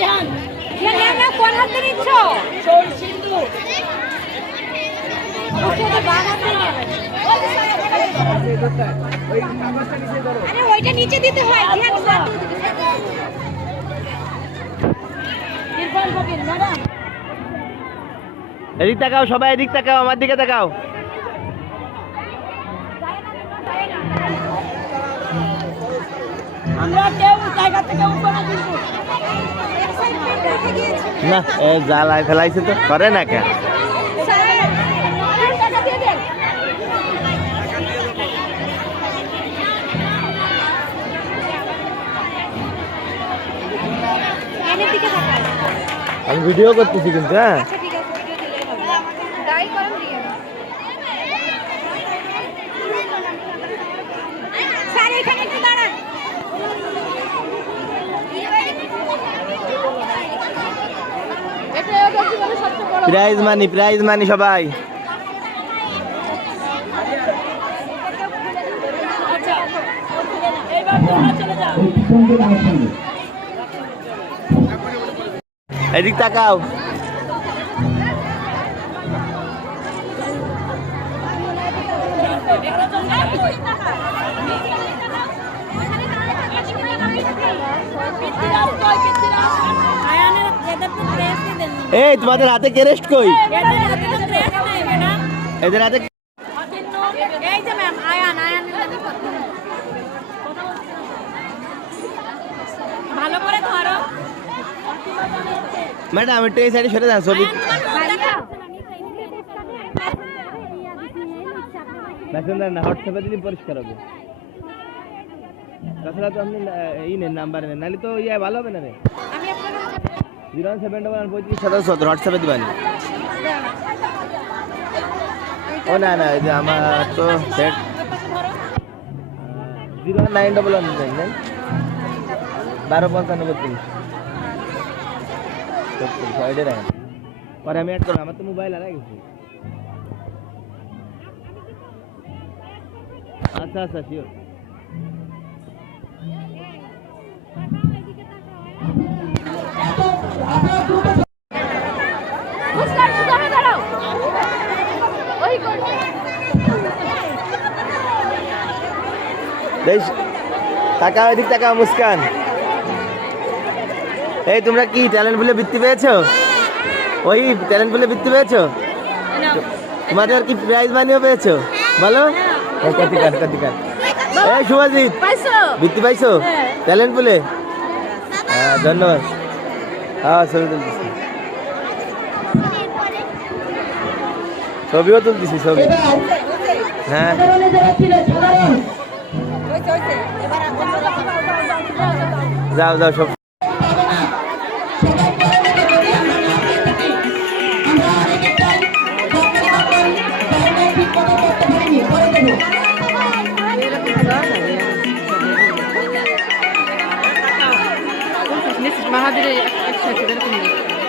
Rihanna কোন হাতে নিচ্ছ? সিন্ধু। আরে ওইটা নিচে দিতে হয় এদিক তাকাও সবাই এদিক তাকাও আমার দিকে তাকাও। আমরা কেউ জায়গা থেকে উঠবো না কিন্তু না এ জ্বালায় ফেলাইছে তো। করে না কেন? আমি ভিডিও করতেছি কিন্তু হ্যাঁ। প্রাইজ মানি প্রাইজ মানি সবাই। এদিক তাকাও। এই তোমাদের হাতে কেরেস্ট কই? এদের হাতে ম্যাডাম একটু এই সাইডে সরে যান ছবি। না হোয়াটসঅ্যাপে দিলে পরিষ্কার হবে। তাছাড়া তো আপনি এই নেন নাম্বার নেন নাহলে তো ইয়ে ভালো হবে না রে। Zero one seven double one পঁয়ত্রিশ সাতাশ সত্তর হোয়াটসঅ্যাপে দিবানি। ও না না, এই যে আমার তো set zero one nine double one নেন বারো পঞ্চান্ন বত্রিশ সাইডে রাখেন পরে আমি অ্যাড করব আমার তো মোবাইল গেছে। আচ্ছা আচ্ছা শিওর মুস্কান সুদামে দাঁড়াও ওই করবে দেখ তাকাও মুস্কান। এই তোমরা কি ট্যালেন্ট বলে বৃত্তি পেয়েছ? ওই ট্যালেন্ট বলে বৃত্তি পেয়েছ? তোমাদের কি প্রাইজ মানিও পেয়েছ? বলো। কতিকার কতিকার এই শুভাজিৎ। বৃত্তি পাইছো? ট্যালেন্ট বলে ধন্যবাদ। হ্যাঁ ছবি তুলতেছি। ছবিও তুলতেছি ছবি। হ্যাঁ। যাও যাও সব। মাহাদিরে 我觉得可以。